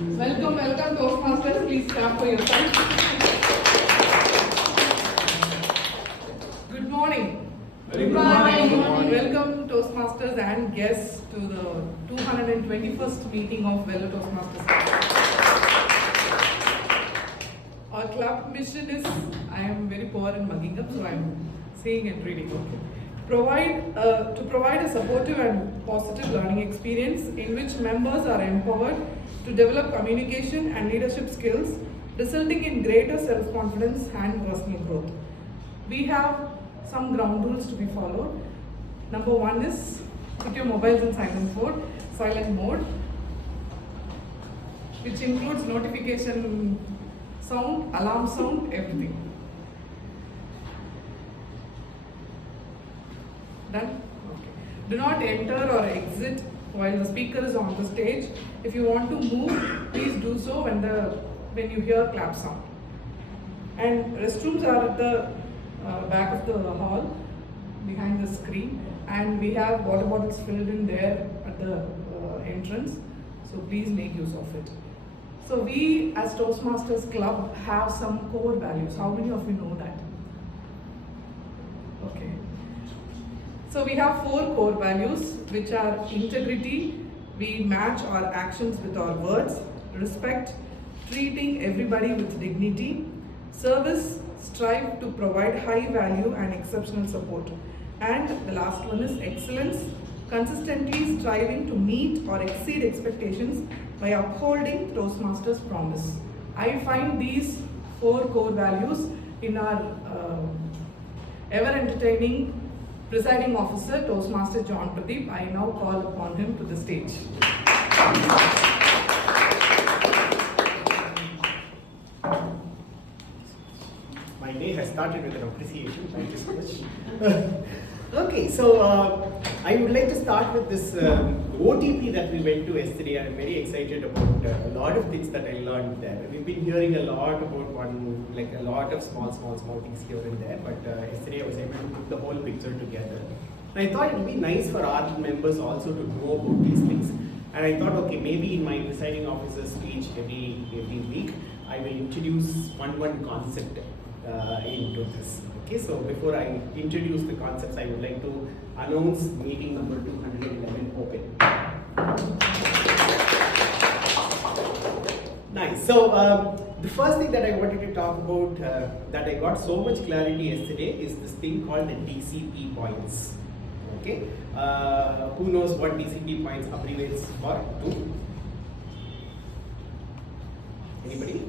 Welcome, welcome Toastmasters. Please clap for yourself. Good morning. Good morning. Welcome Toastmasters and guests to the 221st meeting of Vellore Toastmasters. Our club mission is, I am very poor in mugging up, so I am saying and reading. Okay. To provide a supportive and positive learning experience in which members are empowered to develop communication and leadership skills, resulting in greater self-confidence and personal growth. We have some ground rules to be followed. Number one is put your mobiles in silent mode, which includes notification sound, alarm sound, everything. Done? Okay. Do not enter or exit while the speaker is on the stage. If you want to move, please do so when you hear clap sound. And restrooms are at the back of the hall, behind the screen, and we have water bottles filled in there at the entrance. So please make use of it. So we as Toastmasters Club have some core values. How many of you know that? Okay. So we have 4 core values, which are integrity, we match our actions with our words, respect, treating everybody with dignity, service, strive to provide high value and exceptional support. And the last one is excellence, consistently striving to meet or exceed expectations by upholding Toastmasters' promise. I find these 4 core values in our ever-entertaining Presiding Officer, Toastmaster John Pradeep. I now call upon him to the stage. My day has started with an appreciation. Thank you so much. Okay, so I would like to start with this OTP that we went to yesterday. I'm very excited about a lot of things that I learned there. We've been hearing a lot about a lot of small things here and there, but yesterday I was able to put the whole picture together. And I thought it would be nice for our members also to know about these things. And I thought, okay, maybe in my presiding officer's speech every week, I will introduce one concept into this. Okay, so before I introduce the concepts, I would like to announce meeting number 211 open. Nice. So the first thing that I wanted to talk about that I got so much clarity yesterday is this thing called the DCP points. Okay, who knows what DCP points abbreviates for? Anybody?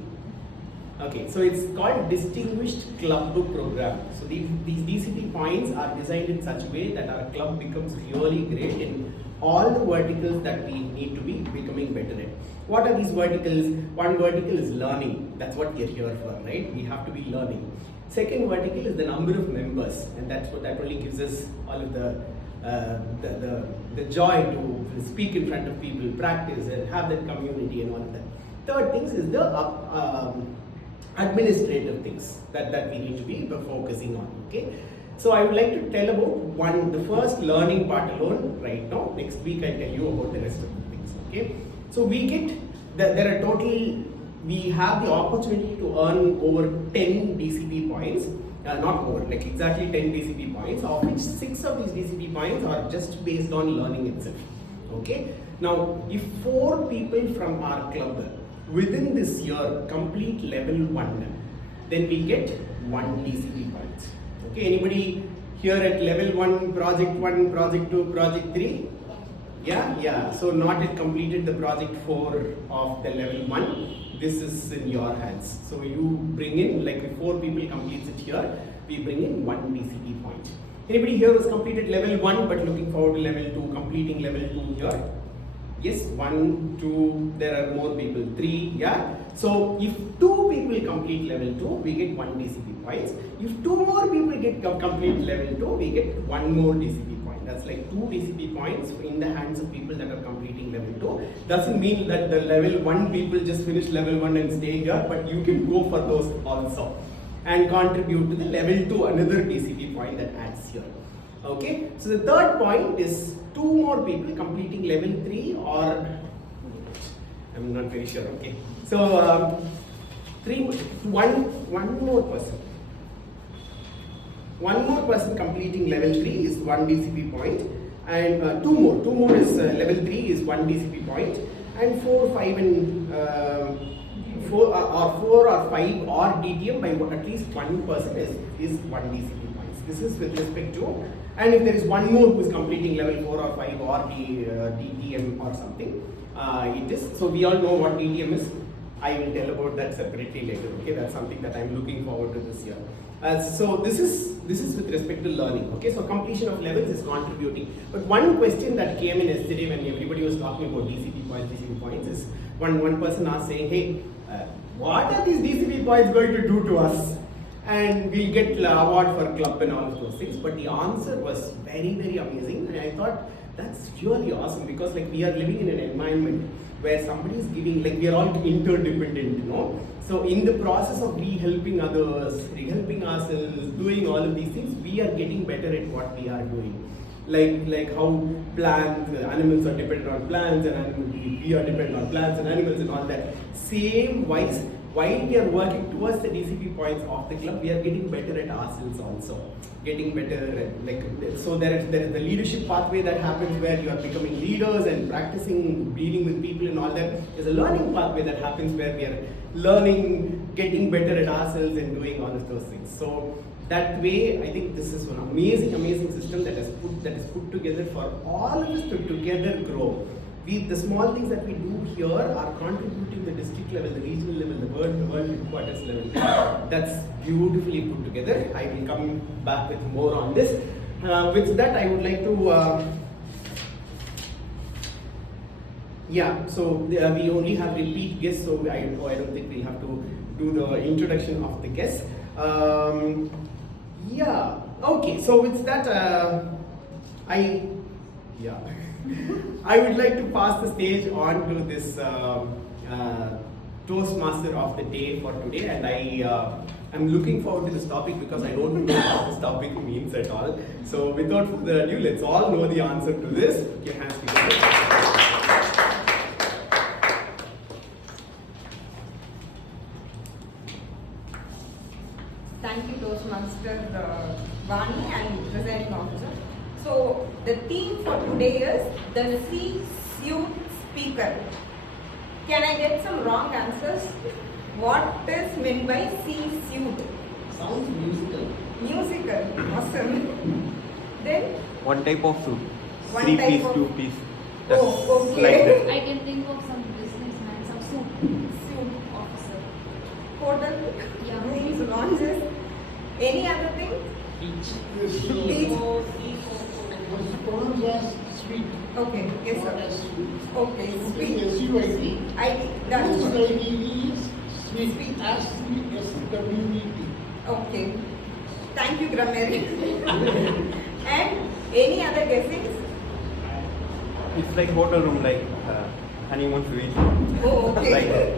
Okay, so it's called Distinguished Club Program. So these DCP points are designed in such a way that our club becomes really great in all the verticals that we need to be becoming better in. What are these verticals? One vertical is learning. That's what we're here for, right? We have to be learning. Second vertical is the number of members, and that really gives us all of the joy to speak in front of people, practice, and have that community and all of that. Third things is the administrative things that we need to be focusing on. Okay, so I would like to tell about the first learning part alone right now. Next week I'll tell you about the rest of the things. Okay, so we have the opportunity to earn over 10 DCP points, not over, like exactly 10 DCP points, of which 6 of these DCP points are just based on learning itself. Okay, now if 4 people from our club within this year complete level 1, then we get 1 DCP points. Okay, anybody here at level 1, project 1, project 2, project 3? Yeah. So not yet completed the project 4 of the level 1. This is in your hands. So you bring in, like if 4 people completes it here, we bring in 1 DCP point. Anybody here who's completed level 1 but looking forward to level 2, completing level 2 here? Yes, 1, 2, there are more people, 3, yeah. So if 2 people complete level 2, we get 1 DCP points. If 2 more people complete level 2, we get 1 more DCP point. That's like 2 DCP points in the hands of people that are completing level 2. Doesn't mean that the level 1 people just finish level 1 and stay here, but you can go for those also and contribute to the level 2, another DCP point that adds here. Okay, so the third point is 2 more people completing level 3 or I'm not very sure. Okay. So one more person. One more person completing level 3 is 1 DCP point, and two more is level 3 is 1 DCP point, and 4, 5 and 4 or 5 or DTM by at least one person is 1 DCP points. This is with respect to, and if there is one more who is completing level 4 or 5 or DTM or something, it is, so we all know what DTM is. I will tell about that separately later. Okay, that's something that I'm looking forward to this year. So this is with respect to learning. Okay, so completion of levels is contributing. But one question that came in yesterday when everybody was talking about DCP points is one person asked saying, hey, what are these DCP points going to do to us? And we'll get award for club and all of those things. But the answer was very, very amazing, and I thought that's really awesome, because like we are living in an environment where somebody is giving, like we are all interdependent, you know. So in the process of we helping others, helping ourselves, doing all of these things, we are getting better at what we are doing. Like how plants, animals are dependent on plants, and we are dependent on plants and animals and all that. Same wise, while we are working towards the DCP points of the club, we are getting better at ourselves also. Getting better at, like, so there is the leadership pathway that happens where you are becoming leaders and practicing dealing with people and all that. There's a learning pathway that happens where we are learning, getting better at ourselves and doing all of those things. So that way, I think this is an amazing system that is put together for all of us to together grow. The small things that we do here are contributing the district level, the regional level, the world headquarters level. That's beautifully put together. I will come back with more on this. With that, I would like to, so we only have repeat guests, so I don't think we'll have to do the introduction of the guests. Okay, so with that, I would like to pass the stage on to this Toastmaster of the day for today, and I'm looking forward to this topic because I don't know what this topic means at all. So without further ado, let's all know the answer to this. Your hands together. Thank you, Toastmaster Vani and Presiding Officer. So the theme for today is the C-suite speaker. Can I get some wrong answers? What is meant by C-suite? Sounds musical. Musical, awesome. Then One type of suit. One 3 type piece, of- 2 piece. Oh, okay. Like that. I can think of some businessman, some suit officer. hotel, Yeah. rooms, lounges. Any other thing? Beach. Beach. Was pronounced as sweet. Okay, yes Not sir. as sweet. Okay, sweet. S-U-I-T. That's good. S-I-D-E is sweet. Sweet. S-W-E-T. Okay. Thank you, grammarian. And any other guessings? It's like hotel room, like honeymoon suite. Oh, okay. Like that.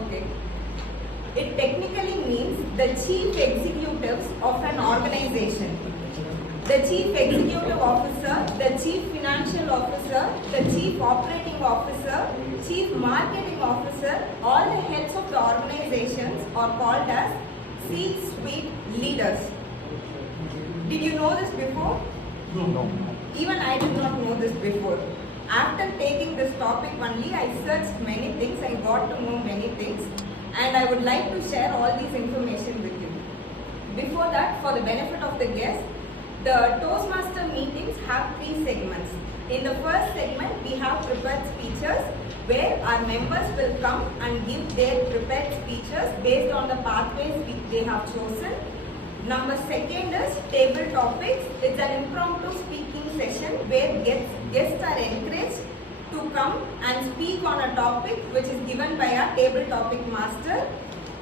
Okay. It technically means the chief executives of an organization. The chief executive officer, the chief financial officer, the chief operating officer, chief marketing officer, all the heads of the organizations are called as C-suite leaders. Did you know this before? No. Even I did not know this before. After taking this topic only, I searched many things and got to know many things, and I would like to share all these information with you. Before that, for the benefit of the guests, the Toastmaster meetings have 3 segments. In the first segment, we have prepared speeches where our members will come and give their prepared speeches based on the pathways they have chosen. Number 2 is table topics. It's an impromptu speaking session where guests are encouraged to come and speak on a topic which is given by our table topic master.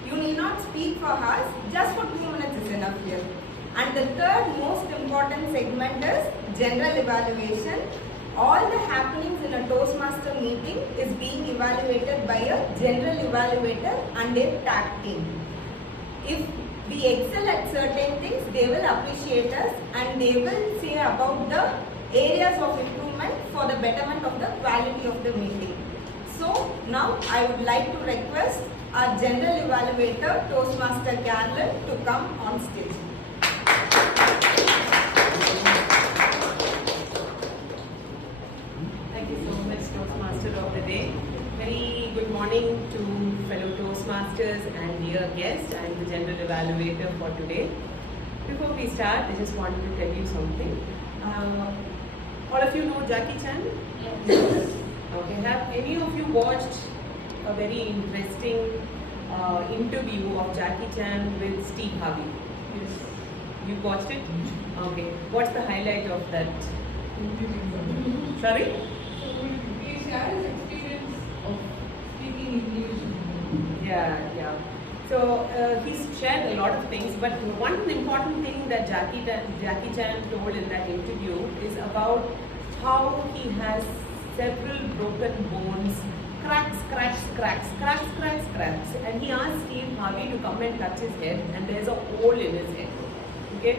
You need not speak for hours, just for 2 minutes is enough here. And the third most important segment is general evaluation. All the happenings in a Toastmaster meeting is being evaluated by a general evaluator and a tag team. If we excel at certain things, they will appreciate us and they will say about the areas of improvement for the betterment of the quality of the meeting. So Now I would like to request our general evaluator, Toastmaster Carolyn, to come on stage. Thank you so much, Toastmaster of the day. Very good morning to fellow Toastmasters and dear guests. I am the general evaluator for today. Before we start, I just wanted to tell you something. All of you know Jackie Chan? Yes. Okay, have any of you watched a very interesting interview of Jackie Chan with Steve Harvey? Yes. You watched it? Okay. What's the highlight of that? Sorry? He shared his experience of speaking English. Yeah. So he's shared a lot of things, but one important thing that Jackie Chan told in that interview is about how he has several broken bones, cracks, and he asked Steve Harvey to come and touch his head, and there's a hole in his head. Okay,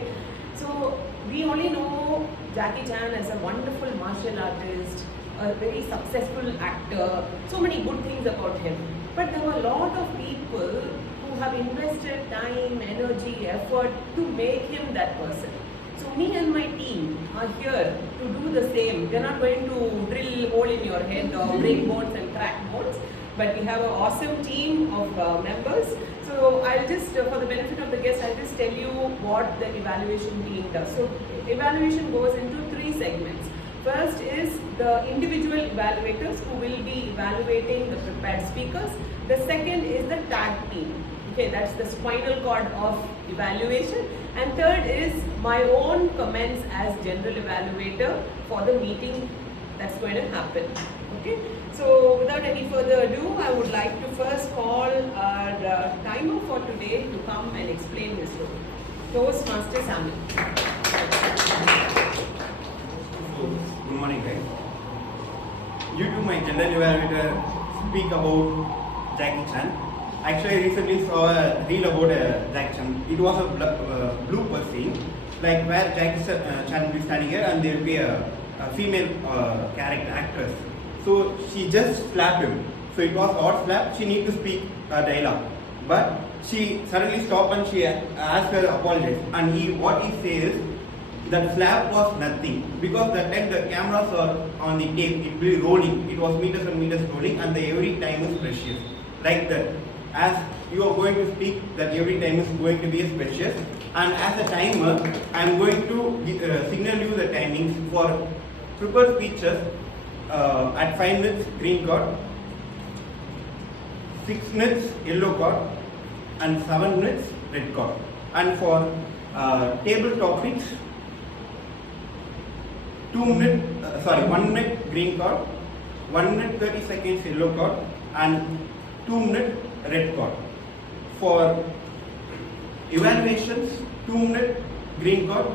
so we only know Jackie Chan as a wonderful martial artist, a very successful actor, so many good things about him. But there were a lot of people who have invested time, energy, effort to make him that person. So me and my team are here to do the same. We're not going to drill a hole in your head or break bones and crack bones, but we have an awesome team of members. So I'll just, for the benefit of the guests, I'll just tell you what the evaluation team does. So evaluation goes into 3 segments. First is the individual evaluators who will be evaluating the prepared speakers. The second is the tag team. Okay, that's the spinal cord of evaluation. And third is my own comments as general evaluator for the meeting that's going to happen. Okay, so without any further ado, I would like to first call our timer for today to come and explain this role. Toastmaster Samuel. Good morning, guys. Due to my general evaluator speak about Jackie Chan, actually I recently saw a reel about Jackie Chan. It was a blooper scene, like where Jackie Chan will be standing here and there will be a female character actress. So she just slapped him. So it was hot slap. She need to speak a dialogue, but she suddenly stopped and she asked her to apologize. And what he says, that slap was nothing, because that time the cameras are on the tape, it will be rolling. It was meters and meters rolling, and every time is precious. Like that, as you are going to speak, that every time is going to be precious. And as a timer, I am going to signal you the timings for prepared speeches. At 5 minutes, green card, 6 minutes, yellow card, and 7 minutes, red card. And for table topics, 1 minute green card, 1 minute 30 seconds yellow card, and 2 minute red card. For evaluations, 2 minute green card,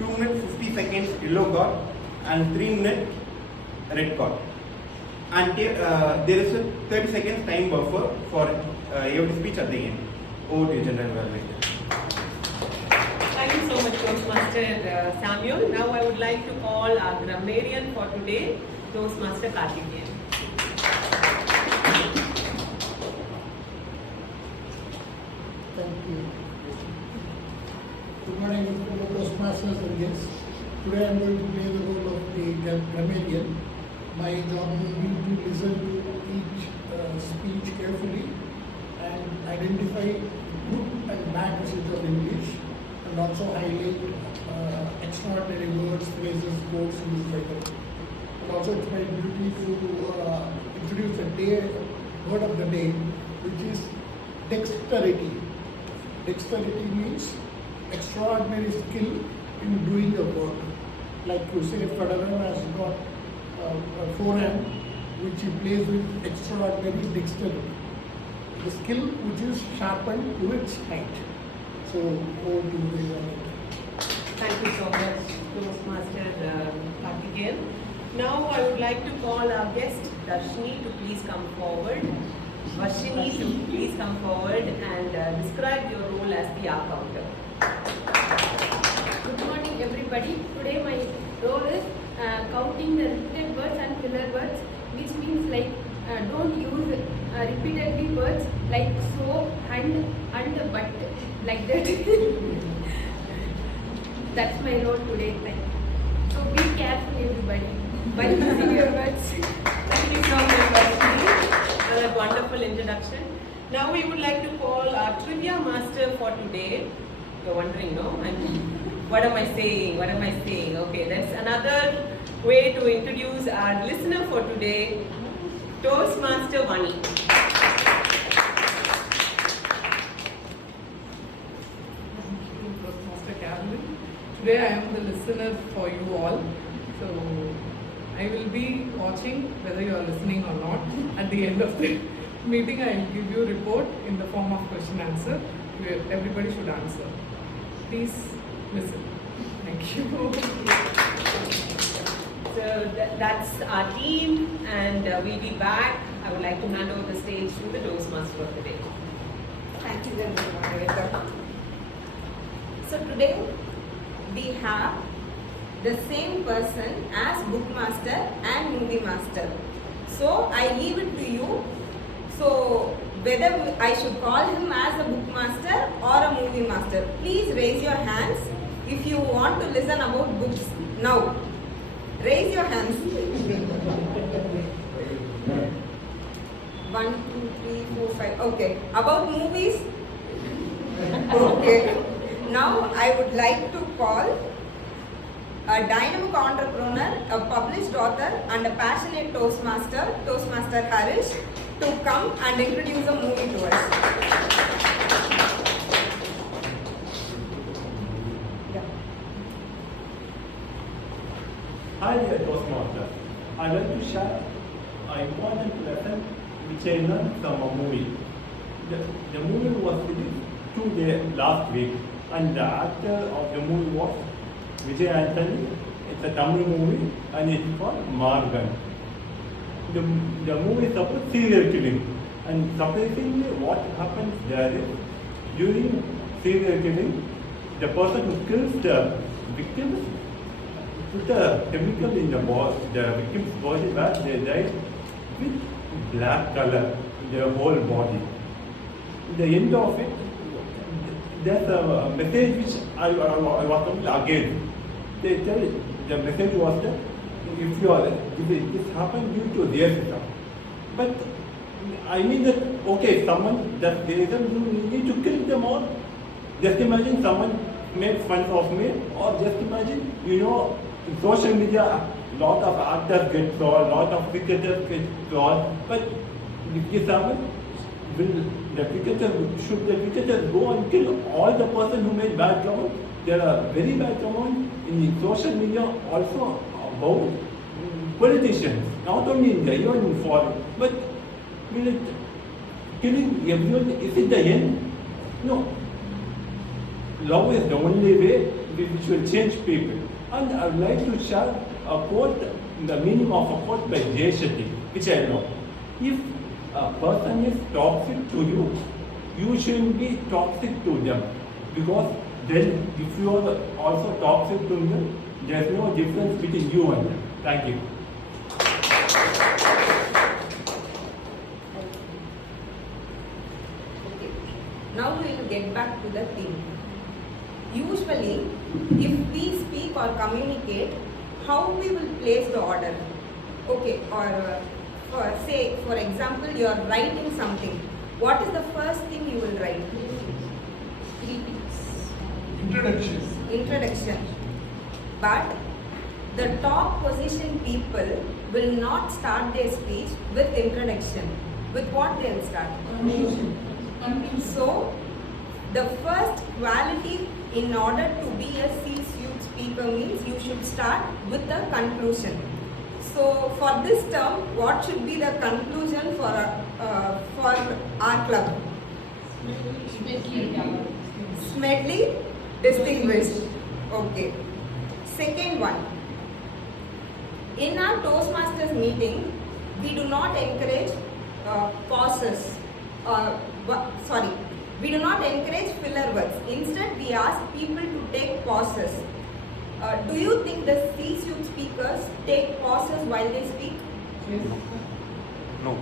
2 minute 50 seconds yellow card, and 3 minute red card. And there is a 30 seconds time buffer for every speech at the end. Over to you, General Evaluator. Thank you so much, Toastmaster Samuel. Now I would like to call our grammarian for today, Toastmaster Karthikeyan. Thank you. Good morning, fellow Toastmasters and guests. Today I am going to play the role of the grammarian. My job will be to listen to each speech carefully and identify good and bad usage of English, and also highlight extraordinary words, phrases, quotes used by them. And also it's my duty to introduce a word of the day, which is dexterity. Dexterity means extraordinary skill in doing a work. Like you say, Federer has got a forehand which he plays with extraordinary dexterity. The skill which is sharpened to its height. So, over to the Thank you so much, Toastmaster Karthikeyan. Now I would like to call our guest, Darshini, to please come forward. Darshini, to please come forward and describe your role as the R-counter. Good morning, everybody. Today my role is counting the repeated words and filler words, which means like don't use repeatedly words like so and but like that. That's my role today. Like, so be careful, everybody, by using your words. Thank you so much, Vaishnavi, for that wonderful introduction. Now we would like to call our trivia master for today. You're wondering, no? What am I saying? What am I saying? Okay, that's another way to introduce our listener for today, Toastmaster Vani. Toastmaster Carolyn. Today I am the listener for you all. So I will be watching whether you are listening or not. At the end of the meeting, I will give you a report in the form of question answer. Where everybody should answer. Please listen. Thank you. So that's our team, and we'll be back. I would like to hand over the stage to the Toastmaster of the day. Thank you very much, moderator. So today we have the same person as bookmaster and movie master. So I leave it to you. So whether I should call him as a bookmaster or a movie master, please raise your hands if you want to listen about books now. Raise your hands. 1, 2, 3, 4, 5. Okay. About movies? Okay. Now I would like to call a dynamic entrepreneur, a published author and a passionate Toastmaster, Toastmaster Harish, to come and introduce a movie to us. Yeah. Hi dear Toastmasters. I want to share an important lesson which I learned from a movie. The movie was released 2 days last week, and the actor of the movie was Vijay Anthony. It's a Tamil movie and it's called Morgan. The movie is about serial killing, and surprisingly what happens there is, during serial killing, the person who kills the victims put a chemical in the victim's body where they died with black color in their whole body. In the end of it, there's a message which I was told again. They tell the message was that if this happened due to racism. But I mean that, okay, someone does racism, you need to kill them all. Just imagine someone made fun of me, or just imagine, in social media, a lot of actors get trolled, a lot of cricketers get trolled. But if this happens, should the cricketers go and kill all the person who made bad comments? There are very bad comments in social media also about politicians, not only in India, even in foreign. But will it killing everyone, is it the end? No. Love is the only way which will change people. And I would like to share a quote, the meaning of a quote by Jay Shetty, which I know. If a person is toxic to you, you shouldn't be toxic to them. Because then if you are also toxic to them, there's no difference between you and them. Thank you. Okay. Now we will get back to the theme. Usually, if we speak or communicate, how we will place the order? Okay, or for example, you are writing something. What is the first thing you will write? Introduction. But the top position people will not start their speech with introduction. With what they will start? So, the first quality in order to be a C-suite speaker means you should start with the conclusion. So, for this term, what should be the conclusion for our club? Smedley, distinguished. Okay. Second one. In our Toastmasters meeting, we do not encourage pauses. We do not encourage filler words. Instead, we ask people to take pauses. Do you think the C-suite speakers take pauses while they speak? No.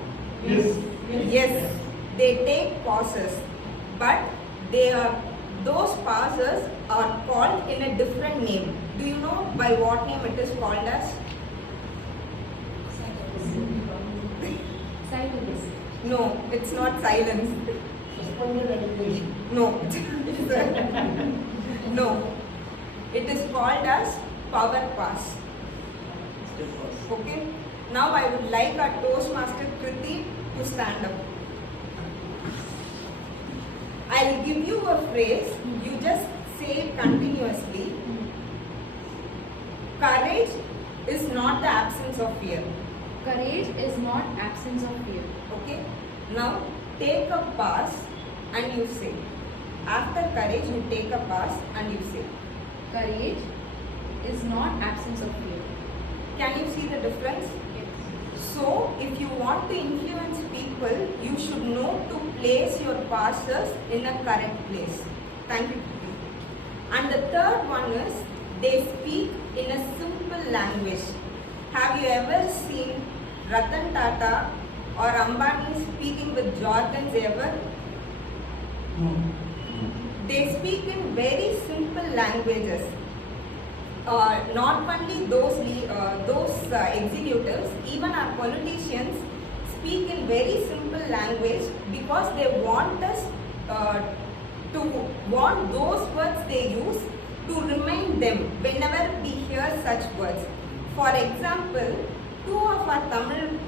Yes. Yes, they take pauses, but those pauses are called in a different name. Do you know by what name it is called as? Silence. No, it's not silence. Suspended animation. No, no. It is called as power pass. Okay. Now I would like our Toastmaster Kriti to stand up. I'll give you a phrase. You just say it continuously. Courage is not the absence of fear. Courage is not absence of fear. Okay. Now take a pass and you say. After courage, you take a pass and you say. Courage is not absence of fear. Can you see the difference? Yes. So, if you want to influence people, you should know to place your passes in a correct place. Thank you. And the third one is, they speak in a simple language. Have you ever seen Ratan Tata or Ambani speaking with jargons ever? No. They speak in very simple languages. Not only those executives, even our politicians speak in very simple language because they want us want those words they use to remind them whenever we hear such words. For example, two of our Tamil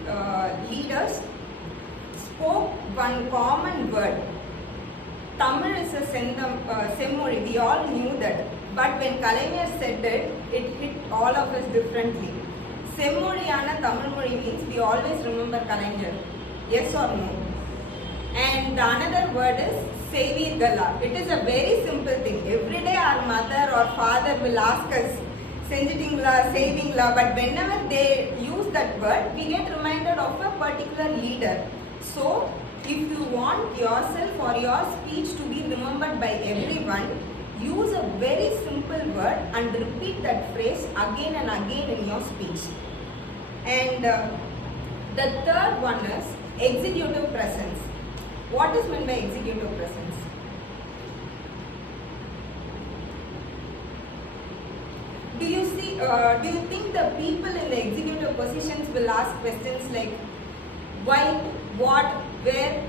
leaders spoke one common word. Tamil is a semmoli, we all knew that. But when Kalaignar said it, it hit all of us differently. Semmoliyana Tamil Mozhi means we always remember Kalaignar. Yes or no? And the another word is Sevirgala. It is a very simple thing. Every day our mother or father will ask us, Senjitingla, Savingla, but whenever they use that word, we get reminded of a particular leader. So, if you want yourself or your speech to be remembered by everyone, use a very simple word and repeat that phrase again and again in your speech. And the third one is executive presence. What is meant by executive presence? Do you think the people in the executive positions will ask questions like why, what, where?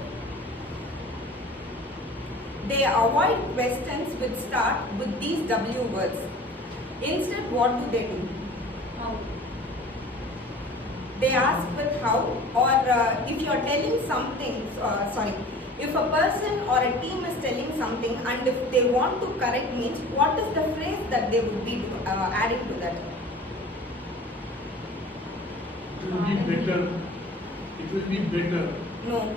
They avoid questions which start with these W words. Instead, what do? How? They ask with how, or if you are telling something, if a person or a team is telling something and if they want to correct means, what is the phrase that they would be adding to that? It will be better. It will be better. No.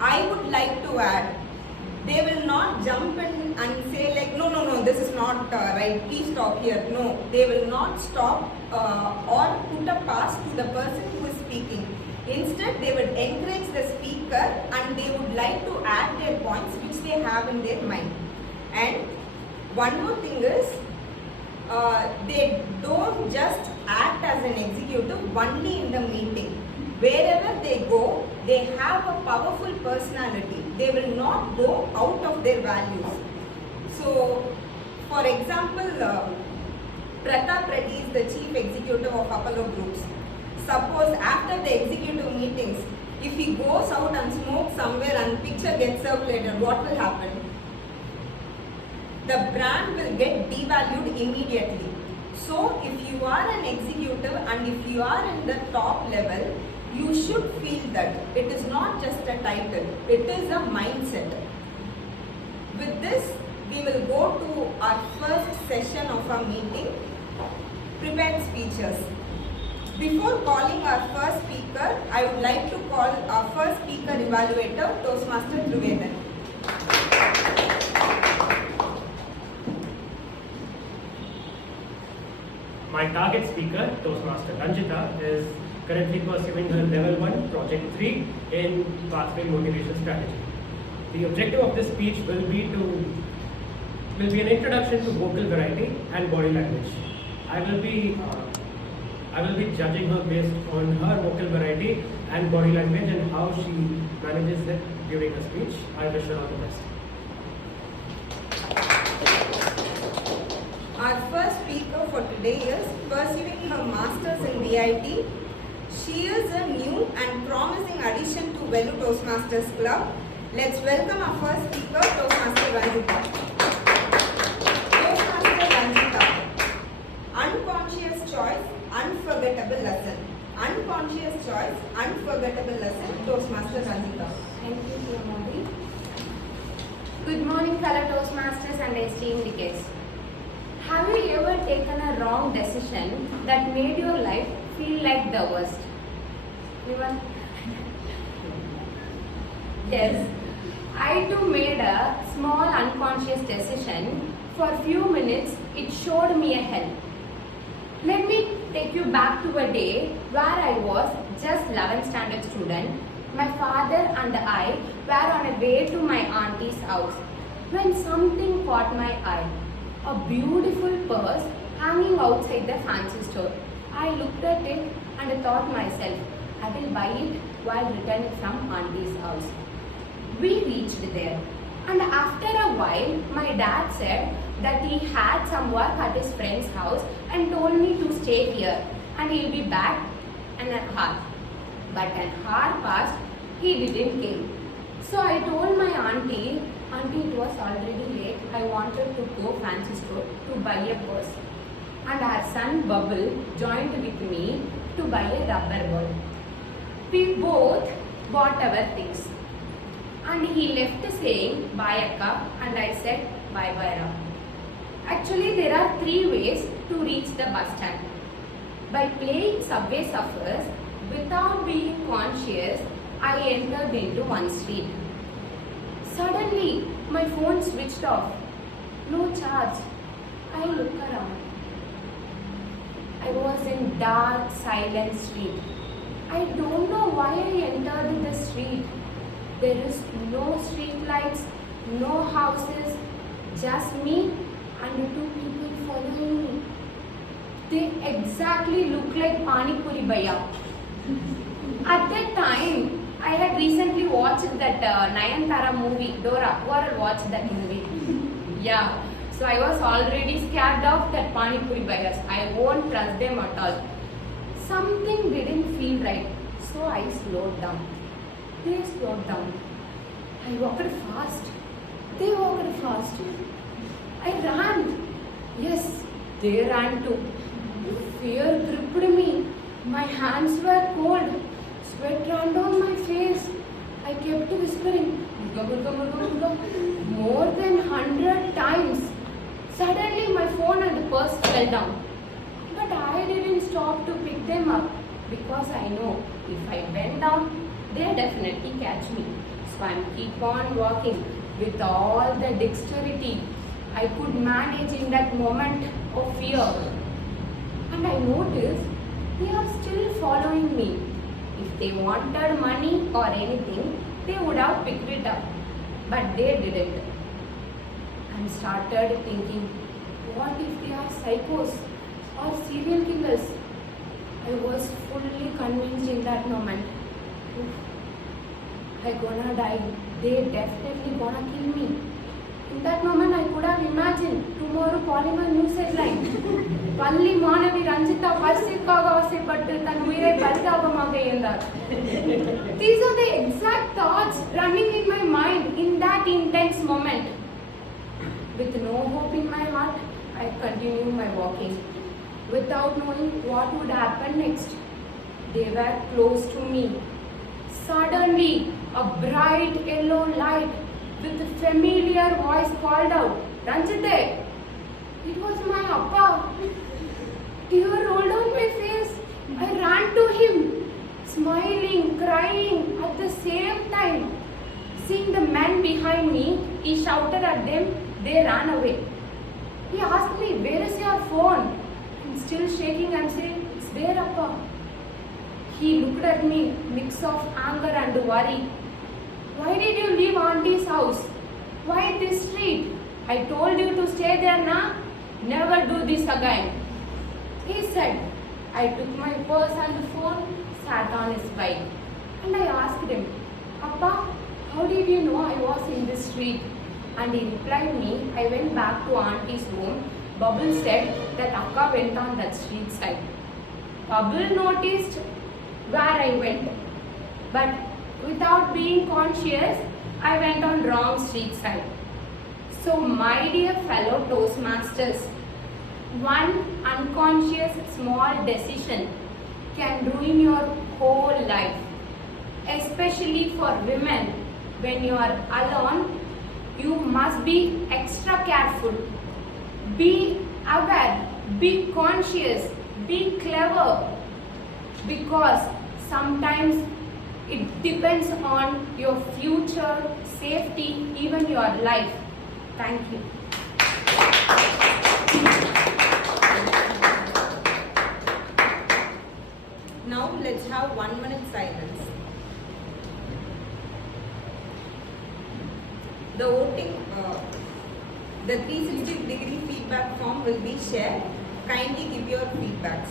I would like to add, they will not jump in and say like, no, this is not right, please stop here. No, they will not stop or put a pass to the person who is speaking. Instead, they would encourage the speaker and they would like to add their points which they have in their mind. And one more thing is, they don't just act as an executive only in the meeting. Wherever they go, they have a powerful personality. They will not go out of their values. So, for example, Pratap Reddy is the chief executive of Apollo Groups. Suppose after the executive meetings, if he goes out and smokes somewhere and picture gets circulated, what will happen? The brand will get devalued immediately. So, if you are an executive and if you are in the top level, you should feel that it is not just a title, it is a mindset. With this, we will go to our first session of our meeting, prepared speeches. Before calling our first speaker, I would like to call our first speaker evaluator, Toastmaster Triveden. My target speaker, Toastmaster RANJEETHA, is currently pursuing her Level 1 Project 3 in Pathway Motivation Strategy. The objective of this speech will be an introduction to vocal variety and body language. I will be I will be judging her based on her vocal variety and body language and how she manages it during her speech. I wish her all the best. Our first speaker for today is pursuing her Masters in VIT. She is a new and promising addition to Vellore Toastmasters Club. Let's welcome our first speaker, Toastmaster RANJEETHA. Toastmaster RANJEETHA. Unconscious choice, unforgettable lesson. Unconscious choice, unforgettable lesson. Toastmaster RANJEETHA. Thank you, TMOD. Good morning, fellow Toastmasters and esteemed guests. Have you ever taken a wrong decision that made your life feel like the worst? Anyone? Yes. I too made a small unconscious decision. For a few minutes, it showed me a hell. Let me take you back to a day where I was just 11th standard student. My father and I were on a way to my auntie's house when something caught my eye. A beautiful purse hanging outside the fancy store. I looked at it and thought myself, I will buy it while returning from auntie's house. We reached there, and after a while my dad said that he had some work at his friend's house and told me to stay here and he'll be back in an hour. But an hour passed, he didn't come. So I told my auntie, it was already late, I wanted to go fancy store to buy a purse. And our son Bubble joined with me to buy a rubber ball. We both bought our things. And he left saying, bye Akka, and I said, bye bye Ram. Actually, there are 3 ways to reach the bus stand. By playing Subway Surfers, without being conscious, I entered into one street. Suddenly, my phone switched off. No charge. I look around. I was in dark, silent street. I don't know why I entered the street. There is no street lights, no houses, just me and 2 people following me. They exactly look like Pani Puri Bhaiya. At that time, I had recently watched that Nayanthara movie, Dora. Who all watched that movie? Yeah. So I was already scared of that Pani Puri Bhaias. I won't trust them at all. Something didn't feel right. So I slowed down. They slowed down. I walked fast. They walked fast. I ran. Yes, they ran too. Fear gripped me. My hands were cold. Sweat ran down my face. I kept whispering, more than 100 times. Suddenly my phone and purse fell down. But I didn't stop to pick them up because I know if I bend down, they'll definitely catch me. So I keep on walking with all the dexterity I could manage in that moment of fear. And I noticed they are still following me. If they wanted money or anything, they would have picked it up. But they didn't. And started thinking, what if they are psychos or serial killers? I was fully convinced in that moment. I gonna die. They definitely gonna kill me. In that moment, I could have imagined tomorrow Polymer news headline. Palli Manavi Ranjitha பரிசிற்காக ஆசைப்பட்டு தன் உயிரை பரிதாபமாக இழந்தார். These are the exact thoughts running in my mind in that intense moment. With no hope in my heart, I continued my walking without knowing what would happen next. They were close to me. Suddenly, a bright yellow light with a familiar voice called out, Ranjitha! It was my Appa. Tear rolled down my face. I ran to him, smiling, crying at the same time. Seeing the men behind me, he shouted at them. They ran away. He asked me, where is your phone? I'm still shaking and saying, it's there, Appa. He looked at me, mix of anger and worry. Why did you leave auntie's house? Why this street? I told you to stay there, na? Never do this again. He said, I took my purse and the phone, sat on his bike. And I asked him, Appa, how did you know I was in this street? And he replied me, I went back to auntie's room. Bubble said that Akka went on that street side. Bubble noticed where I went. But without being conscious, I went on wrong street side. So my dear fellow Toastmasters, one unconscious small decision can ruin your whole life. Especially for women, when you are alone, you must be extra careful. Be aware, be conscious, be clever, because sometimes it depends on your future, safety, even your life. Thank you. Now let's have 1 minute silence. The voting, the 360-degree feedback form will be shared. Kindly give your feedbacks.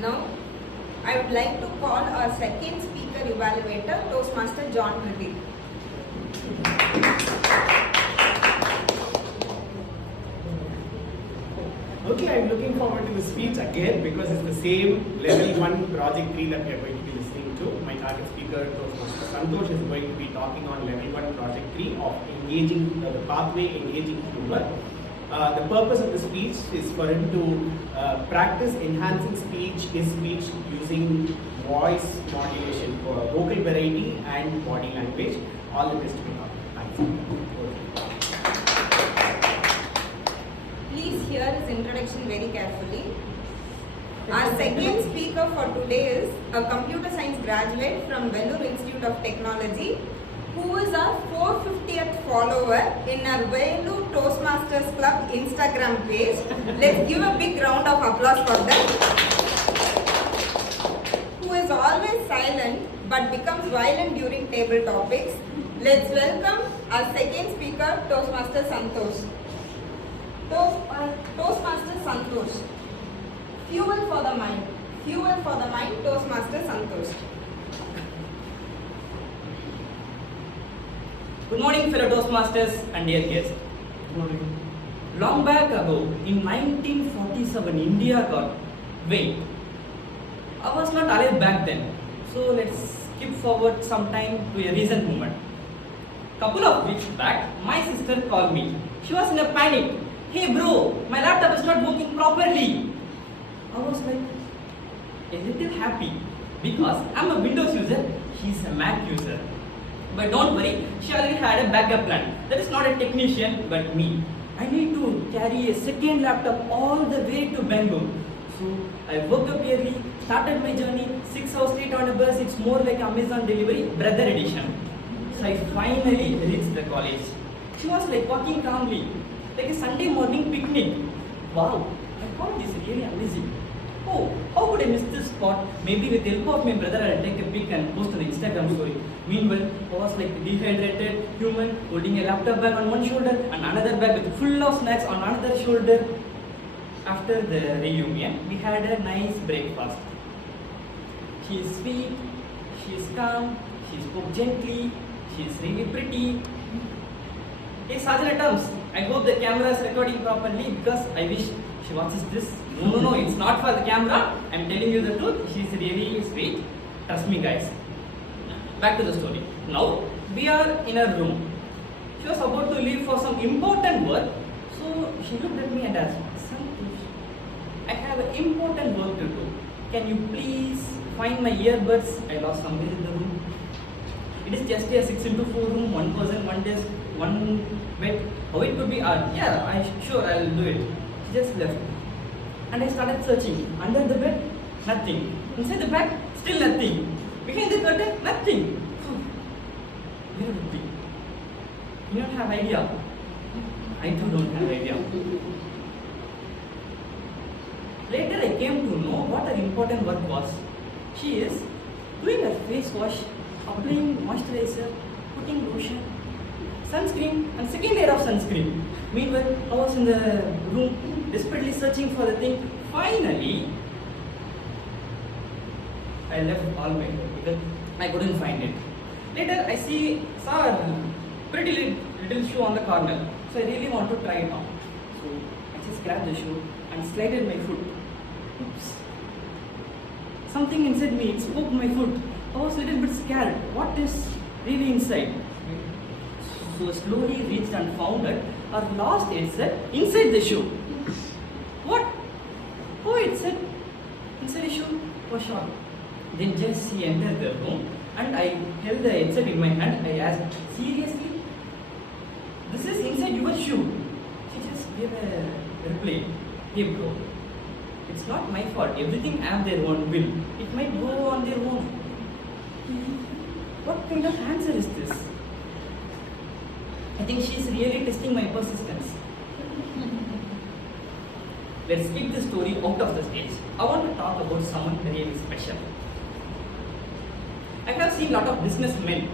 Now, I would like to call our second speaker evaluator, Toastmaster John Reddy. Okay, I'm looking forward to the speech again because it's the same level 1 project 3 that we are going to be listening to. My target speaker, Toastmaster Santhosh, is going to be talking on level 1 project 3 of engaging the pathway engaging humor. The purpose of the speech is for him to practice enhancing speech using voice modulation, vocal variety and body language. All the best to him. Thanks. Please hear his introduction very carefully. Our second speaker for today is a computer science graduate from Vellore Institute of Technology, who is our 450th follower in our Vellore Toastmasters Club Instagram page. Let's give a big round of applause for them. Who is always silent but becomes violent during table topics. Let's welcome our second speaker, Toastmaster Santhosh. Toastmaster Santhosh. Fuel for the mind. Fuel for the mind, Toastmaster Santhosh. Good morning, fellow Toastmasters and dear guests. Good morning. Long back ago, in 1947, India got weight. I was not alive back then, so let's skip forward some time to a recent moment. Couple of weeks back, my sister called me. She was in a panic. Hey bro, my laptop is not working properly. I was like a little happy because I'm a Windows user, she's a Mac user. But don't worry, she already had a backup plan. That is not a technician, but me. I need to carry a second laptop all the way to Bangalore. So I woke up early, started my journey, 6 hours straight on a bus. It's more like Amazon delivery, brother edition. So I finally reached the college. She was like walking calmly, like a Sunday morning picnic. Wow, I found this really amazing. Oh, how could I miss this spot? Maybe with the help of my brother, I'll take a pic and post on the Instagram story. Meanwhile, I was like a dehydrated human holding a laptop bag on one shoulder and another bag with full of snacks on another shoulder. After the reunion, we had a nice breakfast. She is sweet, she is calm, she spoke gently, she is really pretty. Hey Sergeant Adams, I hope the camera is recording properly because I wish she watches this. No, it's not for the camera. I'm telling you the truth. She's really sweet. Trust me, guys. Back to the story. Now, we are in a room. She was about to leave for some important work. So she looked at me and asked, Santhosh, I have an important work to do. Can you please find my earbuds? I lost somewhere in the room. It is just a 6x4 room, one person, one desk, one bed. How it could be art? Yeah, sure, I'll do it. She just left. And I started searching. Under the bed, nothing. Inside the bag, still nothing. Behind the curtain, nothing. Where would it be? You don't have idea. I too don't have idea. Later I came to know what her important work was. She is doing her face wash, applying moisturizer, putting lotion, sunscreen, and second layer of sunscreen. Meanwhile, I was in the room desperately searching for the thing. Finally, I left all my work because I couldn't find it. Later, I saw a pretty little shoe on the corner. So I really want to try it on. So I just grabbed the shoe and slided my foot. Oops. Something inside me, it spoke my foot. I was a little bit scared. What is really inside? So slowly reached and found it. Our lost headset inside the shoe. What? Oh, it said inside the shoe was short. Then just she entered the room and I held the headset in my hand. I asked, seriously? This is inside your shoe? She just gave a reply. Hey bro, it's not my fault. Everything have their own will. It might go on their own. What kind of answer is this? I think she is really testing my persistence. Let's keep the story out of the stage. I want to talk about someone really special. I have seen a lot of businessmen,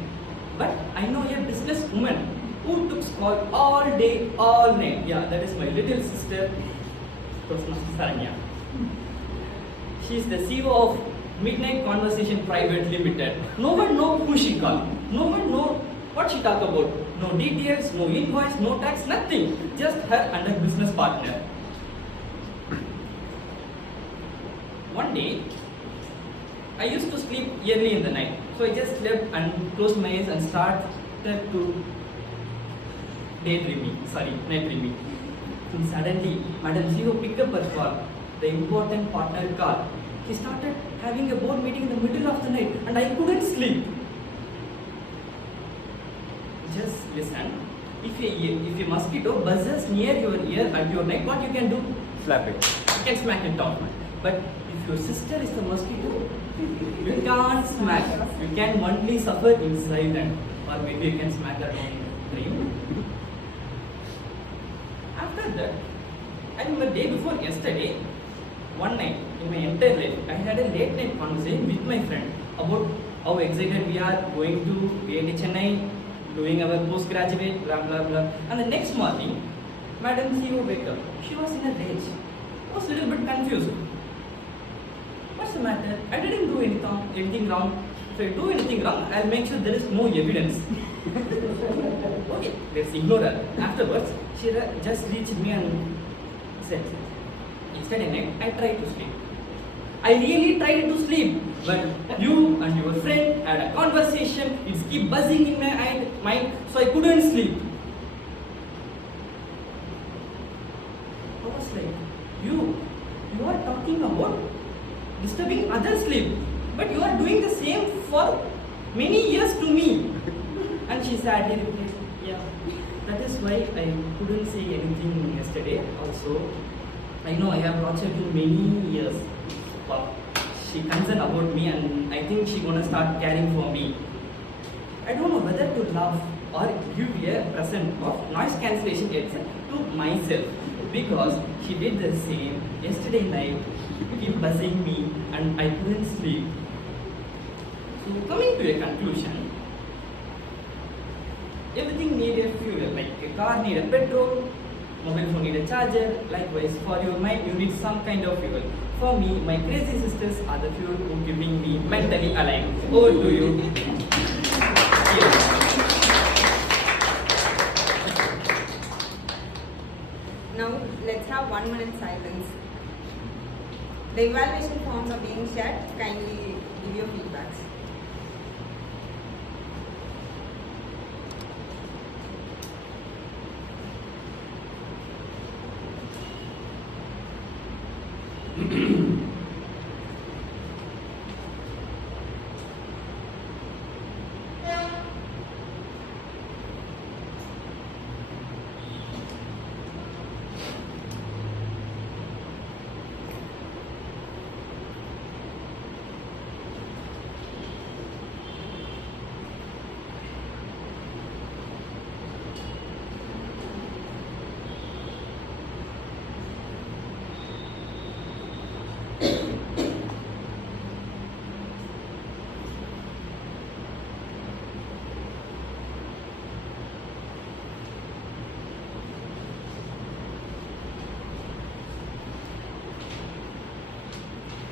but I know a businesswoman who took call all day, all night. Yeah, that is my little sister, Toastmasters SARANYA. She is the CEO of Midnight Conversation Private Limited. No one knows who she called. No one knows what she talked about. No details, no invoice, no tax, nothing. Just her and her business partner. One day, I used to sleep early in the night. So I just slept and closed my eyes and started to night dreaming. And suddenly, Madam CEO picked up her call, the important partner call. He started having a board meeting in the middle of the night and I couldn't sleep. Just listen. If a mosquito buzzes near your ear at your neck, what you can do? Slap it. You can smack it down. But if your sister is the mosquito, you can't smack. You can only suffer inside and or maybe you can smack her down in the dream. After that, I remember the day before yesterday, one night in my entire life, I had a late night conversation with my friend about how excited we are going to IIT Chennai, doing our postgraduate, blah blah blah. And the next morning, Madam CEO wake up. She was in a rage. I was a little bit confused. What's the matter? I didn't do anything wrong. If I do anything wrong, I'll make sure there is no evidence. Okay, let's ignore her. Afterwards, she just reached me and said, yesterday night, I tried to sleep. I really tried to sleep, but you and your friend had a conversation. It's keep buzzing in my mind, so I couldn't sleep. I was like, you are talking about disturbing others' sleep, but you are doing the same for many years to me. And she sadly replied, yeah, that is why I couldn't say anything yesterday. Also, I know I have tortured you many years. But she concerned about me and I think she's gonna start caring for me. I don't know whether to laugh or give a present of noise cancellation headset to myself because she did the same yesterday night, keep buzzing me and I couldn't sleep. So coming to a conclusion, everything needs a fuel, like a car needs a petrol, mobile phone needs a charger, likewise for your mind you need some kind of fuel. For me, my crazy sisters are the fuel who are keeping me mentally alive. Over to you. Yes. Now let's have 1 minute silence. The evaluation forms are being shared. Kindly give your feedbacks.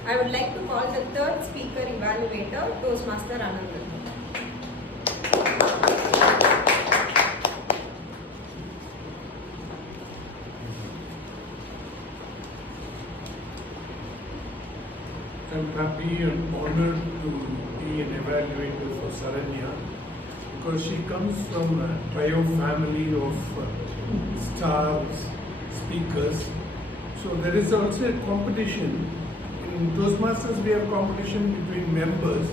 I would like to call the third speaker evaluator, Toastmaster Anand. I'm happy and honored to be an evaluator for Saranya because she comes from a trio family of stars, speakers. So there is also a competition. In Toastmasters we have competition between members,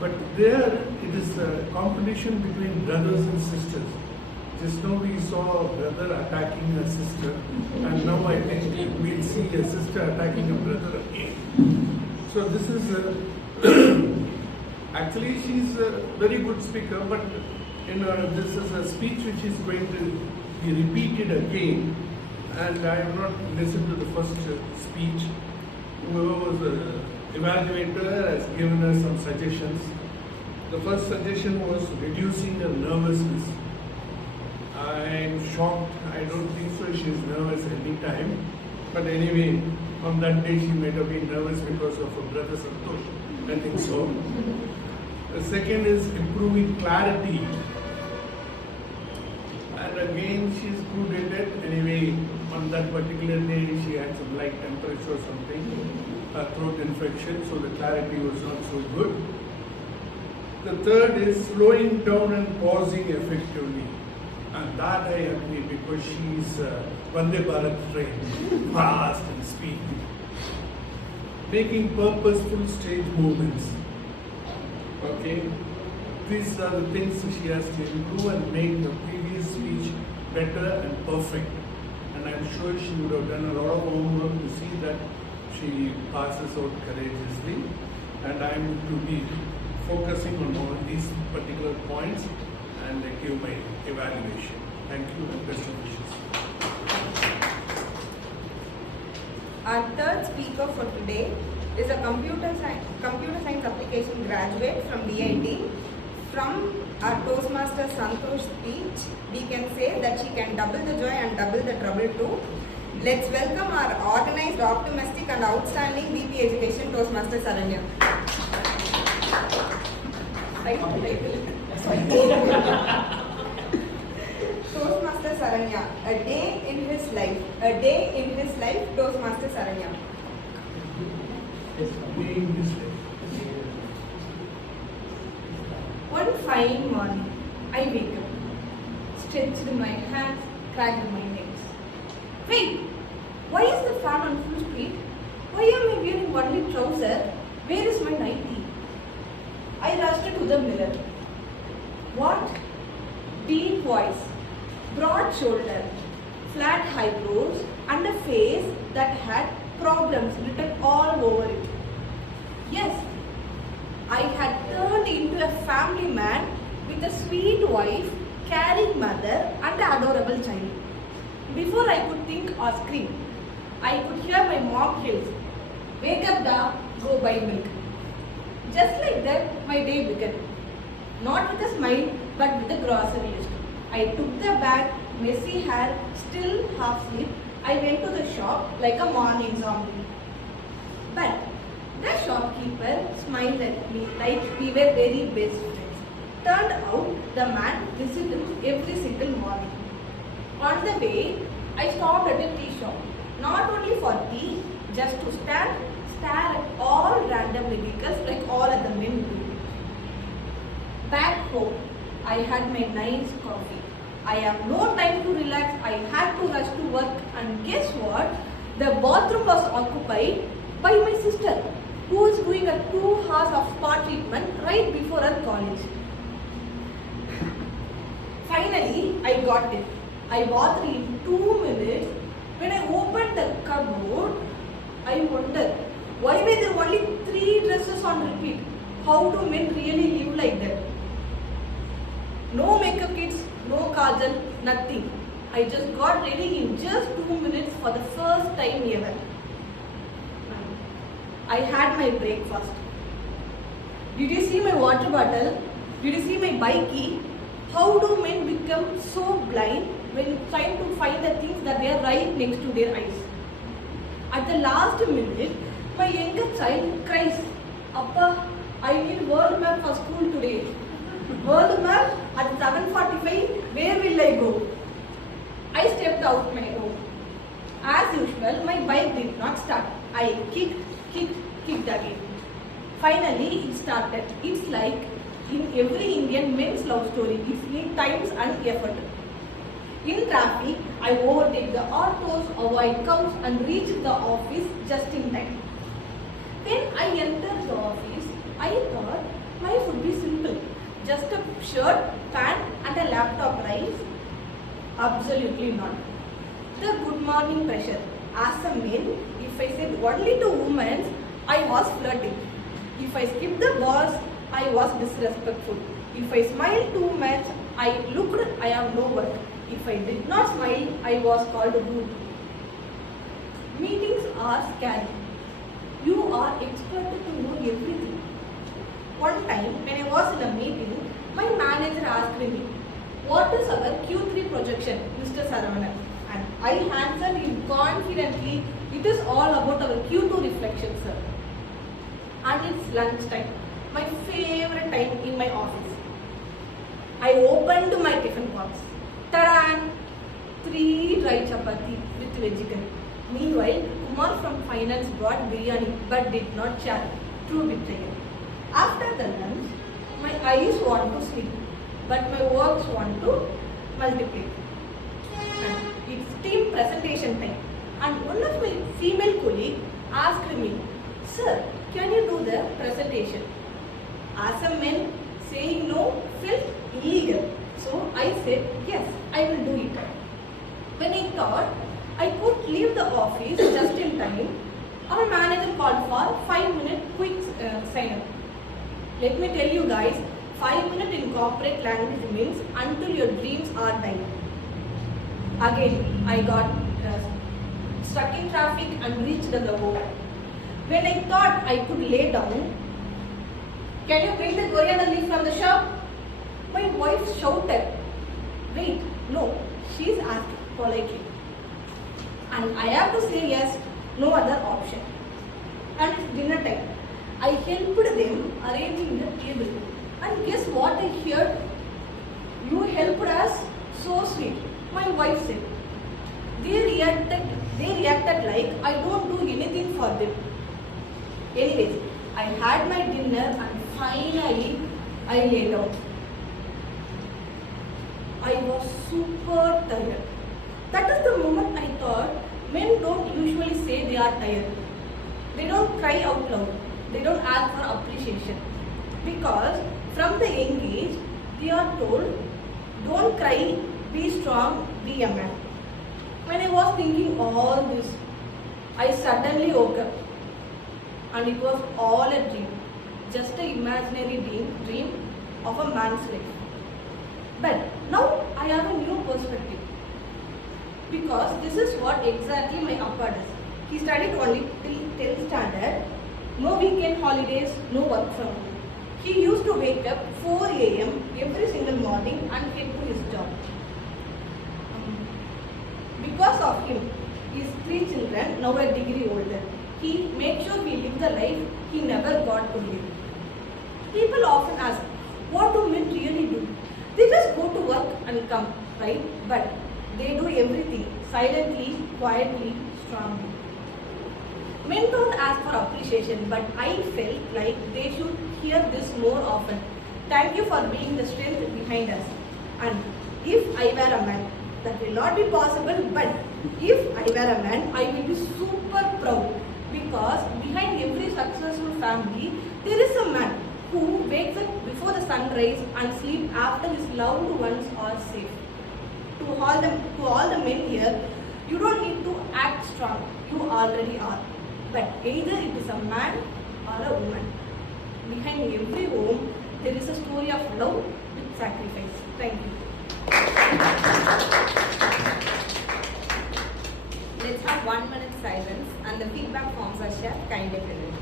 but there it is a competition between brothers and sisters. Just now we saw a brother attacking a sister, and now I think we'll see a sister attacking a brother again. So this is actually she's a very good speaker, but this is a speech which is going to be repeated again, and I have not listened to the first speech. Whoever was the evaluator has given us some suggestions. The first suggestion was reducing her nervousness. I'm shocked. I don't think so she's nervous any time. But anyway, on that day she might have been nervous because of her brother SANTHOSH. I think so. The second is improving clarity. And again she's good at it. Anyway, on that particular day she had some light temperature or something, a throat infection, so the clarity was not so good. The third is slowing down and pausing effectively. And that I agree because she's Vande Bharat trained, fast and speed. Making purposeful stage movements. Okay? These are the things she has to improve and make the previous speech better and perfect. And I'm sure she would have done a lot of homework to see that she passes out courageously. And I'm to be focusing on all these particular points and give my evaluation. Thank you and best of wishes. Our third speaker for today is a computer science application graduate from DIT. From our Toastmaster SANTHOSH speech, we can say that she can double the joy and double the trouble too. Let's welcome our organized, optimistic and outstanding VP Education Toastmaster SARANYA. Toastmaster SARANYA, a day in his life. A day in his life, Toastmaster SARANYA. One fine morning, I wake up, stretched my hands, cracked my legs. Wait, why is the fan on full speed? Why am I wearing only trouser? Where is my nightie? I rushed to the mirror. What? Deep voice, broad shoulder, flat eyebrows, and a face that had problems written all over it. Yes, I had turned into a family man with a sweet wife, caring mother, and an adorable child. Before I could think or scream, I could hear my mom yell, "Wake up, da, go buy milk." Just like that, my day began. Not with a smile, but with a grocery list. I took the bag, messy hair, still half asleep. I went to the shop like a morning zombie. But the shopkeeper smiled at me like we were very best friends. Turned out the man visited every single morning. On the way, I stopped at a tea shop. Not only for tea, just to stare at all random vehicles like all other men do. Back home, I had my nice coffee. I have no time to relax. I had to rush to work, and guess what? The bathroom was occupied by my sister, who is doing a 2 hours of spa treatment right before her college. Finally, I got it. I bathed in 2 minutes. When I opened the cupboard, I wondered, why were there only 3 dresses on repeat? How do men really live like that? No makeup kits, no kajal, nothing. I just got ready in just 2 minutes for the first time ever. I had my breakfast. Did you see my water bottle? Did you see my bike key? How do men become so blind when trying to find the things that they are right next to their eyes? At the last minute, my younger child cries, Appa, I need world map for school today. World map at 7:45, where will I go? I stepped out my home. As usual, my bike did not start. I kicked again. Finally, it started. It's like in every Indian men's love story. It's need times and effort. In traffic, I overtake the autos, avoid cows and reach the office just in time. When I entered the office, I thought life would be simple. Just a shirt, pant and a laptop, right? Absolutely not. The good morning pressure. As a man, if I said only to women, I was flirting. If I skipped the boss, I was disrespectful. If I smiled too much, I looked I am no work. If I did not smile, I was called rude. Meetings are scary. You are expected to know everything. One time, when I was in a meeting, my manager asked me, what is our Q3 projection, Mr. Saranya? And I answered him confidently, it is all about our Q2 reflection, sir. And it's lunchtime, my favorite time in my office. I opened my tiffin box. Ta-da! 3 dry chapati with veggie curry. Meanwhile, Kumar from finance brought biryani but did not share. True betrayal. After the lunch, my eyes want to sleep, but my works want to multiply. And it's team presentation time. And one of my female colleagues asked me, Sir, can you do the presentation? As a man, saying no felt illegal. So I said, yes, I will do it. When I thought I could leave the office just in time, our manager called for 5-minute quick sign-up. Let me tell you guys, 5 minutes in corporate language means until your dreams are dying. Again, I got stuck in traffic and reached the home. When I thought I could lay down, can you bring the coriander leaf from the shop? My wife shouted. Wait, no, she's asked politely. And I have to say yes, no other option. And it's dinner time. I helped them arranging the table. And guess what I heard? You helped us? So sweet. My wife said. They reacted like I don't do anything for them. Anyways, I had my dinner and finally I lay down. I was super tired. That is the moment I thought men don't usually say they are tired. They don't cry out loud. They don't ask for appreciation. Because from the young age, they are told, don't cry, be strong, be a man. When I was thinking all this, I suddenly woke up. And it was all a dream. Just an imaginary dream of a man's life. But now I have a new perspective. Because this is what exactly my Appa does. He studied only till 10th standard. No weekend holidays, no work from home. He used to wake up 4 a.m. every single morning and head to his job. Because of him, his 3 children, now a degree older, he made sure we live the life he never got to live. People often ask, what do men really do? They just go to work and come, right? But they do everything silently, quietly, strongly. Men don't ask for appreciation, but I felt like they should hear this more often. Thank you for being the strength behind us. And if I were a man, that will not be possible, but if I were a man, I will be super proud. Because behind every successful family, there is a man who wakes up before the sunrise and sleeps after his loved ones are safe. To all the men here, you don't need to act strong. You already are. But either it is a man or a woman. Behind every home, there is a story of love with sacrifice. Thank you. Let's have 1 minute silence and the feedback forms are shared. Kindly fill in.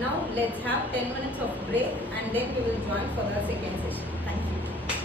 Now let's have 10 minutes of break and then we will join for the second session. Thank you.